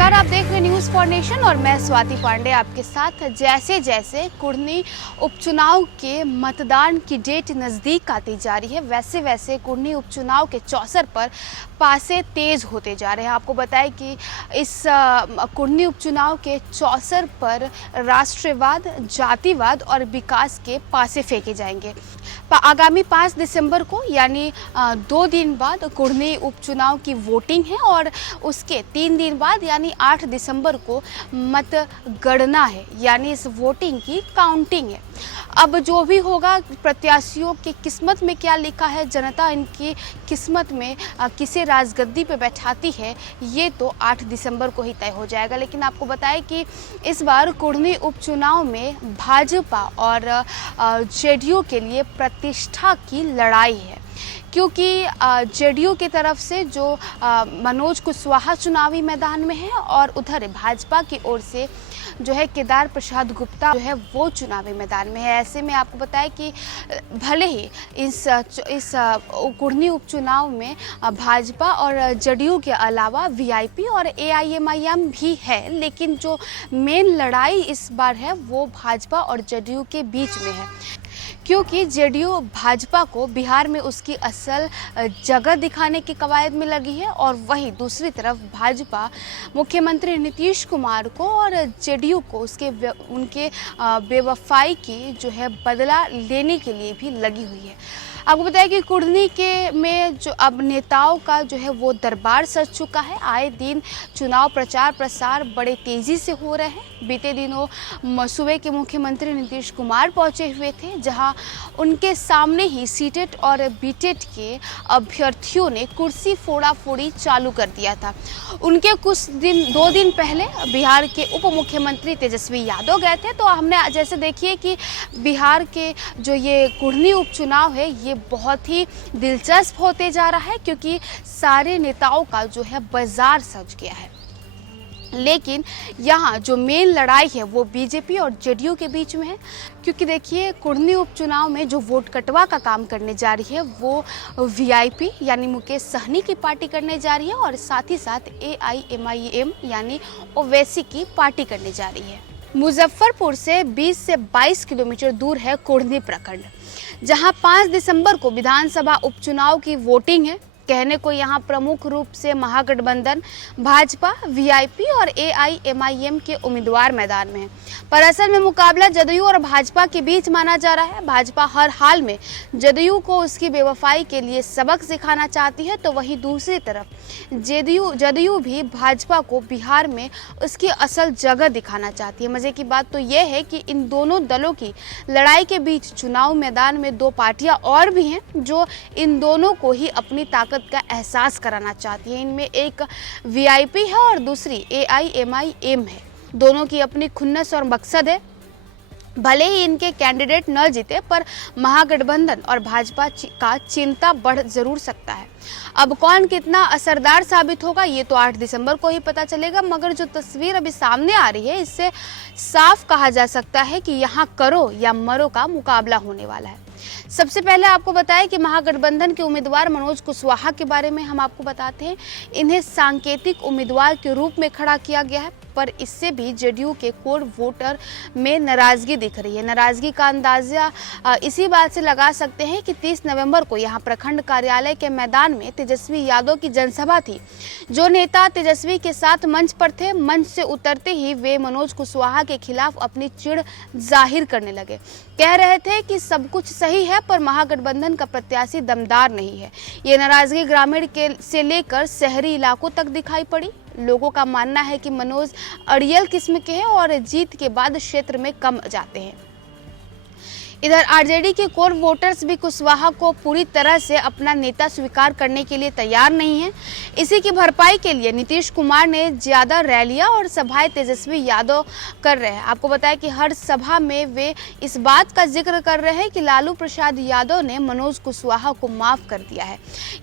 नमस्कार, आप देख रहे हैं न्यूज़ फॉर नेशन और मैं स्वाति पांडे आपके साथ। जैसे जैसे कुर्नी उपचुनाव के मतदान की डेट नज़दीक आती जा रही है, वैसे वैसे कुर्नी उपचुनाव के चौसर पर पासे तेज होते जा रहे हैं। आपको बताएं कि इस कुर्नी उपचुनाव के चौसर पर राष्ट्रवाद, जातिवाद और विकास के पासे फेंके जाएंगे। आगामी 5 दिसंबर को यानी 2 दिन बाद कुर्नी उपचुनाव की वोटिंग है और उसके 3 दिन बाद यानी 8 दिसंबर को मतगणना है, यानी इस वोटिंग की काउंटिंग है। अब जो भी होगा, प्रत्याशियों की किस्मत में क्या लिखा है, जनता इनकी किस्मत में किसे राजगद्दी पे बैठाती है, ये तो 8 दिसंबर को ही तय हो जाएगा। लेकिन आपको बताएं कि इस बार कुर्नी उपचुनाव में भाजपा और जेडीयू के लिए प्रतिष्ठा की लड़ाई है, क्योंकि जेडीयू की तरफ से जो मनोज कुशवाहा चुनावी मैदान में है और उधर भाजपा की ओर से जो है केदार प्रसाद गुप्ता जो है वो चुनावी मैदान में है। ऐसे में आपको बताएं कि भले ही इस कुर्नी उपचुनाव में भाजपा और जेडीयू के अलावा वीआईपी और एआईएमआईएम भी है, लेकिन जो मेन लड़ाई इस बार है वो भाजपा और जेडीयू के बीच में है, क्योंकि जेडीयू भाजपा को बिहार में उसकी असल जगह दिखाने की कवायद में लगी है और वहीं दूसरी तरफ भाजपा मुख्यमंत्री नीतीश कुमार को और जेडीयू को उनके बेवफाई की जो है बदला लेने के लिए भी लगी हुई है। आपको बताया कि कुर्नी में जो अब नेताओं का जो है वो दरबार सज चुका है। आए दिन चुनाव प्रचार प्रसार बड़े तेजी से हो रहे हैं। बीते दिनों सूबे के मुख्यमंत्री नीतीश कुमार पहुंचे हुए थे, जहां उनके सामने ही सीटेट और बीटेट के अभ्यर्थियों ने कुर्सी फोड़ाफोड़ी चालू कर दिया था। उनके कुछ दिन 2 दिन पहले बिहार के उप मुख्यमंत्री तेजस्वी यादव गए थे। तो हमने जैसे देखिए कि बिहार के जो ये कुर्नी उपचुनाव है ये बहुत ही दिलचस्प होते जा रहा है, क्योंकि सारे नेताओं का जो है बाजार सज गया है। लेकिन यहाँ जो मेन लड़ाई है वो बीजेपी और जेडीयू के बीच में है, क्योंकि देखिए कुर्नी उपचुनाव में जो वोट कटवा का काम करने जा रही है वो वीआईपी यानी मुकेश सहनी की पार्टी करने जा रही है और साथ ही साथ एआईएमआईएम यानी ओवैसी की पार्टी करने जा रही है। मुजफ्फरपुर से 20 से 22 किलोमीटर दूर है कुर्नी प्रखंड, जहां 5 दिसंबर को विधानसभा उपचुनाव की वोटिंग है। कहने को यहां प्रमुख रूप से महागठबंधन भाजपा, वीआईपी और एआईएमआईएम के उम्मीदवार मैदान में हैं, पर असल में मुकाबला जदयू और भाजपा के बीच माना जा रहा है। भाजपा हर हाल में जदयू को उसकी बेवफाई के लिए सबक सिखाना चाहती है, तो वहीं दूसरी तरफ जदयू भी भाजपा को बिहार में उसकी असल जगह दिखाना चाहती है। मजे की बात तो यह है कि इन दोनों दलों की लड़ाई के बीच चुनाव मैदान में 2 पार्टियां और भी हैं जो इन दोनों को ही अपनी ताकत का एहसास कराना चाहती है। इनमें एक वीआईपी है और दूसरी एआईएमआईएम है। दोनों की अपनी खुन्नस और मकसद है। भले ही इनके कैंडिडेट न जीते, पर महागठबंधन और भाजपा का चिंता बढ़ जरूर सकता है। अब कौन कितना असरदार साबित होगा ये तो 8 दिसंबर को ही पता चलेगा, मगर जो तस्वीर अभी सामने आ रही है इससे साफ कहा जा सकता है कि यहाँ करो या मरो का मुकाबला होने वाला है। सबसे पहले आपको बताएं कि महागठबंधन के उम्मीदवार मनोज कुशवाहा के बारे में हम आपको बताते हैं। इन्हें सांकेतिक उम्मीदवार के रूप में खड़ा किया गया है, पर इससे भी जेडीयू के कोर वोटर में नाराजगी दिख रही है। नाराजगी का अंदाजा इसी बात से लगा सकते हैं कि 30 नवंबर को यहां प्रखंड कार्यालय के मैदान में तेजस्वी यादव की जनसभा थी। जो नेता तेजस्वी के साथ मंच पर थे, मंच से उतरते ही वे मनोज कुशवाहा के खिलाफ अपनी चिढ़ जाहिर करने लगे। कह रहे थे कि सब कुछ सही है पर महागठबंधन का प्रत्याशी दमदार नहीं है। ये नाराजगी ग्रामीण से लेकर शहरी इलाकों तक दिखाई पड़ी। लोगों का मानना है कि मनोज अड़ियल किस्म के हैं और जीत के बाद क्षेत्र में कम जाते हैं। इधर आरजेडी के कोर वोटर्स भी कुशवाहा को पूरी तरह से अपना नेता स्वीकार करने के लिए तैयार नहीं है। इसी की भरपाई के लिए नीतीश कुमार ने ज्यादा रैलियां और सभाएं तेजस्वी यादव कर रहे हैं। आपको बताया कि हर सभा में वे इस बात का जिक्र कर रहे हैं कि लालू प्रसाद यादव ने मनोज कुशवाहा को माफ कर दिया है।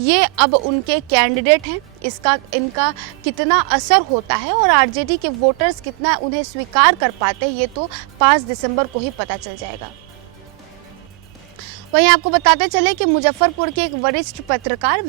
ये अब उनके कैंडिडेट हैं। इनका कितना असर होता है और आरजेडी के वोटर्स कितना उन्हें स्वीकार कर पाते हैं, ये तो 5 दिसंबर को ही पता चल जाएगा। वहीं आपको बताते चले कि मुजफ्फरपुर के एक वरिष्ठ पत्रकार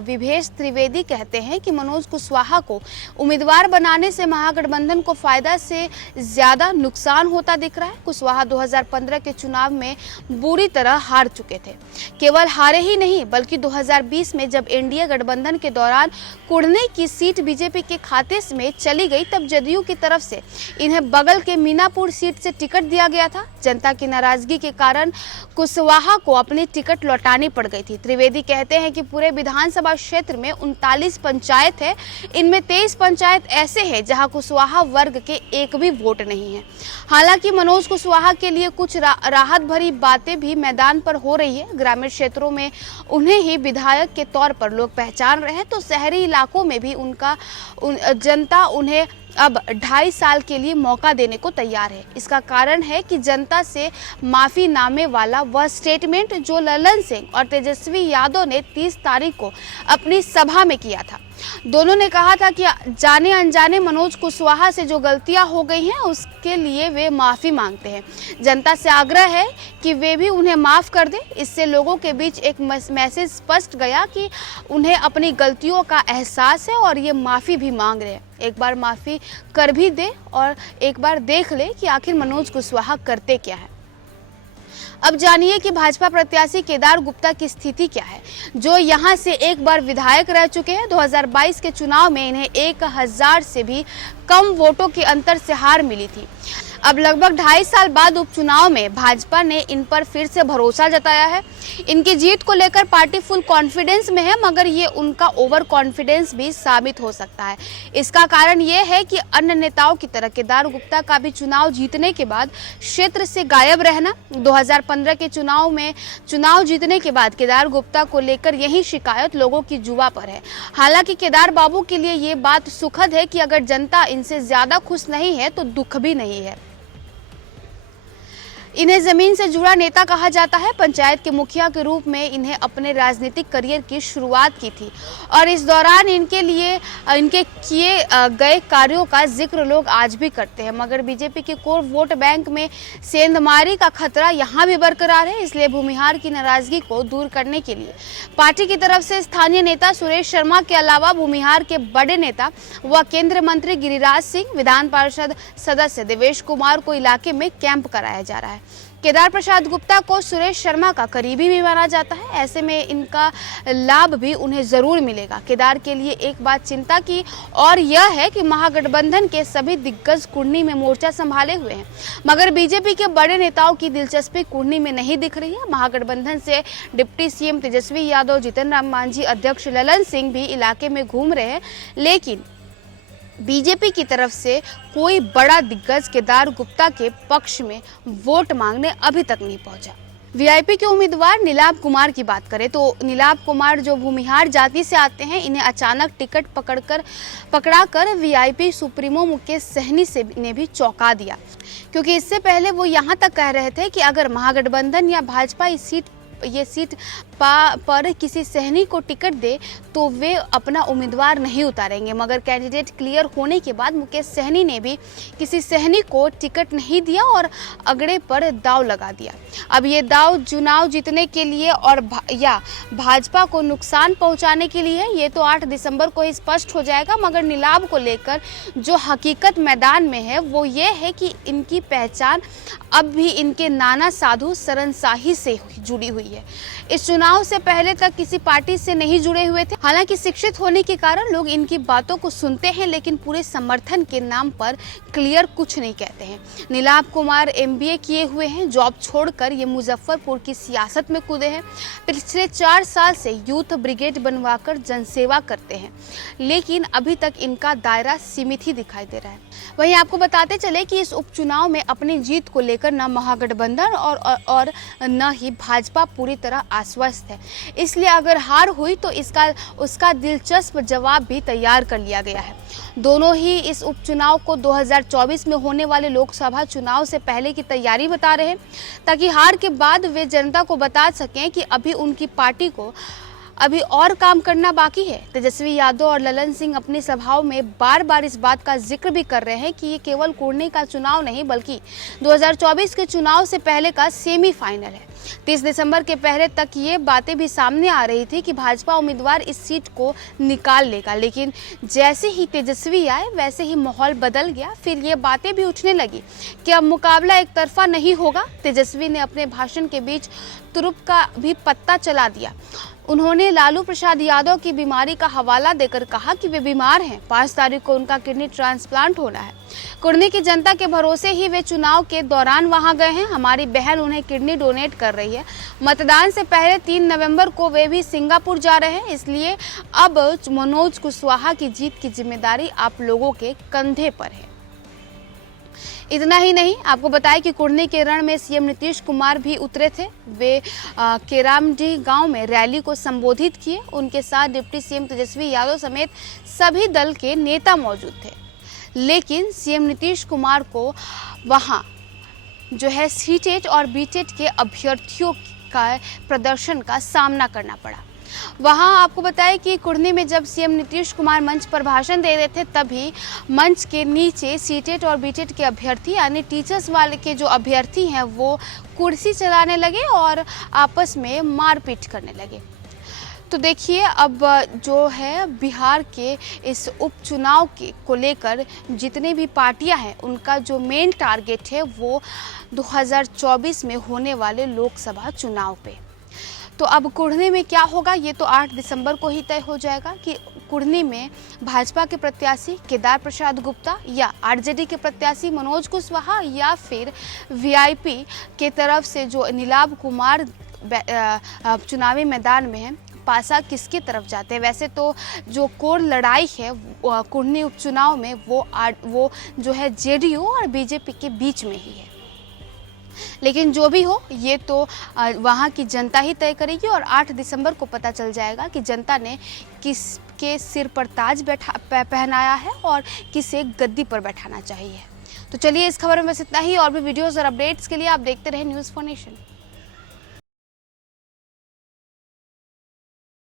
विभेश त्रिवेदी कहते हैं कि मनोज कुशवाहा को उम्मीदवार बनाने से महागठबंधन को फायदा से ज्यादा नुकसान होता दिख रहा है। कुशवाहा 2015 के चुनाव में बुरी तरह हार चुके थे। केवल हारे ही नहीं बल्कि 2020 में जब एनडीए गठबंधन के दौरान कुढ़नी की सीट बीजेपी के खाते में चली गई तब जदयू की तरफ से इन्हें बगल के मीनापुर सीट से टिकट दिया गया था। जनता की नाराजगी के कारण कुशवाहा को अपनी टिकट लौटानी पड़ गई थी। त्रिवेदी कहते हैं कि पूरे विधानसभा क्षेत्र में 39 पंचायत है, इनमें 23 पंचायत ऐसे हैं जहां कुशवाहा वर्ग के एक भी वोट नहीं है। हालांकि मनोज कुशवाहा के लिए कुछ राहत भरी बातें भी मैदान पर हो रही है। ग्रामीण क्षेत्रों में उन्हें ही विधायक के तौर पर लोग पहचान रहे हैं तो शहरी इलाकों में भी जनता उन्हें अब 2.5 साल के लिए मौका देने को तैयार है। इसका कारण है कि जनता से माफीनामे वाला वह स्टेटमेंट जो ललन सिंह और तेजस्वी यादव ने 30 तारीख को अपनी सभा में किया था। दोनों ने कहा था कि जाने अनजाने मनोज कुशवाहा से जो गलतियां हो गई हैं उसके लिए वे माफ़ी मांगते हैं। जनता से आग्रह है कि वे भी उन्हें माफ़ कर दें। इससे लोगों के बीच एक मैसेज स्पष्ट गया कि उन्हें अपनी गलतियों का एहसास है और ये माफ़ी भी मांग रहे हैं। एक बार माफ़ी कर भी दे और एक बार देख ले कि आखिर मनोज कुशवाहा करते क्या है। अब जानिए कि भाजपा प्रत्याशी केदार गुप्ता की स्थिति क्या है, जो यहां से एक बार विधायक रह चुके हैं। 2022 के चुनाव में इन्हें 1000 से भी कम वोटों के अंतर से हार मिली थी। अब लगभग 2.5 साल बाद उपचुनाव में भाजपा ने इन पर फिर से भरोसा जताया है। इनकी जीत को लेकर पार्टी फुल कॉन्फिडेंस में है, मगर ये उनका ओवर कॉन्फिडेंस भी साबित हो सकता है। इसका कारण ये है कि अन्य नेताओं की तरह केदार गुप्ता का भी चुनाव जीतने के बाद क्षेत्र से गायब रहना। 2015 के चुनाव में चुनाव जीतने के बाद केदार गुप्ता को लेकर यही शिकायत लोगों की जुबां पर है। हालांकि केदार बाबू के लिए ये बात सुखद है कि अगर जनता इनसे ज्यादा खुश नहीं है तो दुख भी नहीं है। इन्हें जमीन से जुड़ा नेता कहा जाता है। पंचायत के मुखिया के रूप में इन्हें अपने राजनीतिक करियर की शुरुआत की थी और इस दौरान इनके किए गए कार्यों का जिक्र लोग आज भी करते हैं। मगर बीजेपी के कोर वोट बैंक में सेंधमारी का खतरा यहाँ भी बरकरार है। इसलिए भूमिहार की नाराजगी को दूर करने के लिए पार्टी की तरफ से स्थानीय नेता सुरेश शर्मा के अलावा भूमिहार के बड़े नेता व केंद्रीय मंत्री गिरिराज सिंह, विधान परिषद सदस्य देवेश कुमार को इलाके में कैंप कराया जा रहा है। केदार प्रसाद गुप्ता को सुरेश शर्मा का करीबी भी माना जाता है। ऐसे में इनका लाभ भी उन्हें जरूर मिलेगा। केदार के लिए एक बात चिंता की और यह है कि महागठबंधन के सभी दिग्गज कुढ़नी में मोर्चा संभाले हुए हैं, मगर बीजेपी के बड़े नेताओं की दिलचस्पी कुढ़नी में नहीं दिख रही है। महागठबंधन से डिप्टी सीएम तेजस्वी यादव, जीतन राम मांझी, अध्यक्ष ललन सिंह भी इलाके में घूम रहे हैं, लेकिन बीजेपी की तरफ से कोई बड़ा दिग्गज केदार गुप्ता के पक्ष में वोट मांगने अभी तक नहीं पहुंचा। वीआईपी के उम्मीदवार नीलाभ कुमार की बात करें तो नीलाभ कुमार जो भूमिहार जाति से आते हैं, इन्हें अचानक टिकट पकड़ाकर वीआईपी सुप्रीमो मुकेश सहनी ने भी चौंका दिया, क्योंकि इससे पहले वो यहां तक कह रहे थे कि अगर महागठबंधन या भाजपा ये सीट पर किसी सहनी को टिकट दे तो वे अपना उम्मीदवार नहीं उतारेंगे। मगर कैंडिडेट क्लियर होने के बाद मुकेश सहनी ने भी किसी सहनी को टिकट नहीं दिया और अगड़े पर दांव लगा दिया। अब ये दांव चुनाव जीतने के लिए और या भाजपा को नुकसान पहुंचाने के लिए है, ये तो 8 दिसंबर को ही स्पष्ट हो जाएगा। मगर नीलाभ को लेकर जो हकीकत मैदान में है वो ये है कि इनकी पहचान अब भी इनके नाना साधु सरनशाही से जुड़ी हुई है। इस चुनाव से पहले तक किसी पार्टी से नहीं जुड़े हुए थे। हालांकि शिक्षित होने के कारण लोग इनकी बातों को सुनते हैं, लेकिन पूरे समर्थन के नाम पर क्लियर कुछ नहीं कहते हैं। नीलाभ कुमार एमबीए किए हुए हैं। जॉब छोड़कर ये मुजफ्फरपुर की सियासत में कूदे हैं। पिछले 4 साल से यूथ ब्रिगेड बनवाकर जनसेवा करते हैं, लेकिन अभी तक इनका दायरा सीमित ही दिखाई दे रहा है। वहीं आपको बताते चले कि इस उपचुनाव में अपनी जीत को लेकर न महागठबंधन और न ही भाजपा पूरी तरह आश्वस्त है। इसलिए अगर हार हुई तो उसका दिलचस्प जवाब भी तैयार कर लिया गया है। दोनों ही इस उपचुनाव को 2024 में होने वाले लोकसभा चुनाव से पहले की तैयारी बता रहे हैं, ताकि हार के बाद वे जनता को बता सकें कि अभी उनकी पार्टी को अभी और काम करना बाकी है। तेजस्वी यादव और ललन सिंह अपनी सभाओं में बार बार इस बात का जिक्र भी कर रहे हैं कि ये केवल कुढ़नी का चुनाव नहीं बल्कि 2024 के चुनाव से पहले का सेमीफाइनल है। 30 दिसंबर के पहले तक ये बातें भी सामने आ रही थी कि भाजपा उम्मीदवार इस सीट को निकाल लेगा, लेकिन जैसे ही तेजस्वी आए वैसे ही माहौल बदल गया। फिर ये बातें भी उठने लगी कि अब मुकाबला एक तरफा नहीं होगा। तेजस्वी ने अपने भाषण के बीच तुरुप का भी पत्ता चला दिया। उन्होंने लालू प्रसाद यादव की बीमारी का हवाला देकर कहा कि वे बीमार हैं, 5 तारीख को उनका किडनी ट्रांसप्लांट होना है। कुर्नी की जनता के भरोसे ही वे चुनाव के दौरान वहां गए हैं। हमारी बहन उन्हें किडनी डोनेट कर रही है। मतदान से पहले 3 नवंबर को वे भी सिंगापुर जा रहे हैं, इसलिए अब मनोज कुशवाहा की जीत की जिम्मेदारी आप लोगों के कंधे पर है। इतना ही नहीं, आपको बताएं कि कुर्नी के रण में सीएम नीतीश कुमार भी उतरे थे। वे केरामडी गांव में रैली को संबोधित किए। उनके साथ डिप्टी सीएम तेजस्वी यादव समेत सभी दल के नेता मौजूद थे, लेकिन सीएम नीतीश कुमार को वहां जो है सी-टेट और बी-टेट के अभ्यर्थियों का प्रदर्शन का सामना करना पड़ा। वहां आपको बताएं कि कुर्नी में जब सीएम नीतीश कुमार मंच पर भाषण दे रहे थे, तभी मंच के नीचे सी-टेट और बी-टेट के अभ्यर्थी यानी टीचर्स वाले के जो अभ्यर्थी हैं वो कुर्सी चलाने लगे और आपस में मारपीट करने लगे। तो देखिए, अब जो है बिहार के इस उपचुनाव को लेकर जितने भी पार्टियां हैं, उनका जो मेन टारगेट है वो 2024 में होने वाले लोकसभा चुनाव पे। तो अब कुर्नी में क्या होगा, ये तो 8 दिसंबर को ही तय हो जाएगा कि कुर्नी में भाजपा के प्रत्याशी केदार प्रसाद गुप्ता या आरजेडी के प्रत्याशी मनोज कुशवाहा या फिर वीआईपी के तरफ से जो नीलाभ कुमार चुनावी मैदान में है, पासा किसकी तरफ जाते हैं। वैसे तो जो कोर लड़ाई है कुर्नी उपचुनाव में वो जो है जेडीयू और बीजेपी के बीच में ही है, लेकिन जो भी हो ये तो वहाँ की जनता ही तय करेगी और 8 दिसंबर को पता चल जाएगा कि जनता ने किसके सिर पर ताज पहनाया है और किसे गद्दी पर बैठाना चाहिए। तो चलिए, इस खबर में बस इतना ही। और भी वीडियोस और अपडेट्स के लिए आप देखते रहें न्यूज़4 नेशन।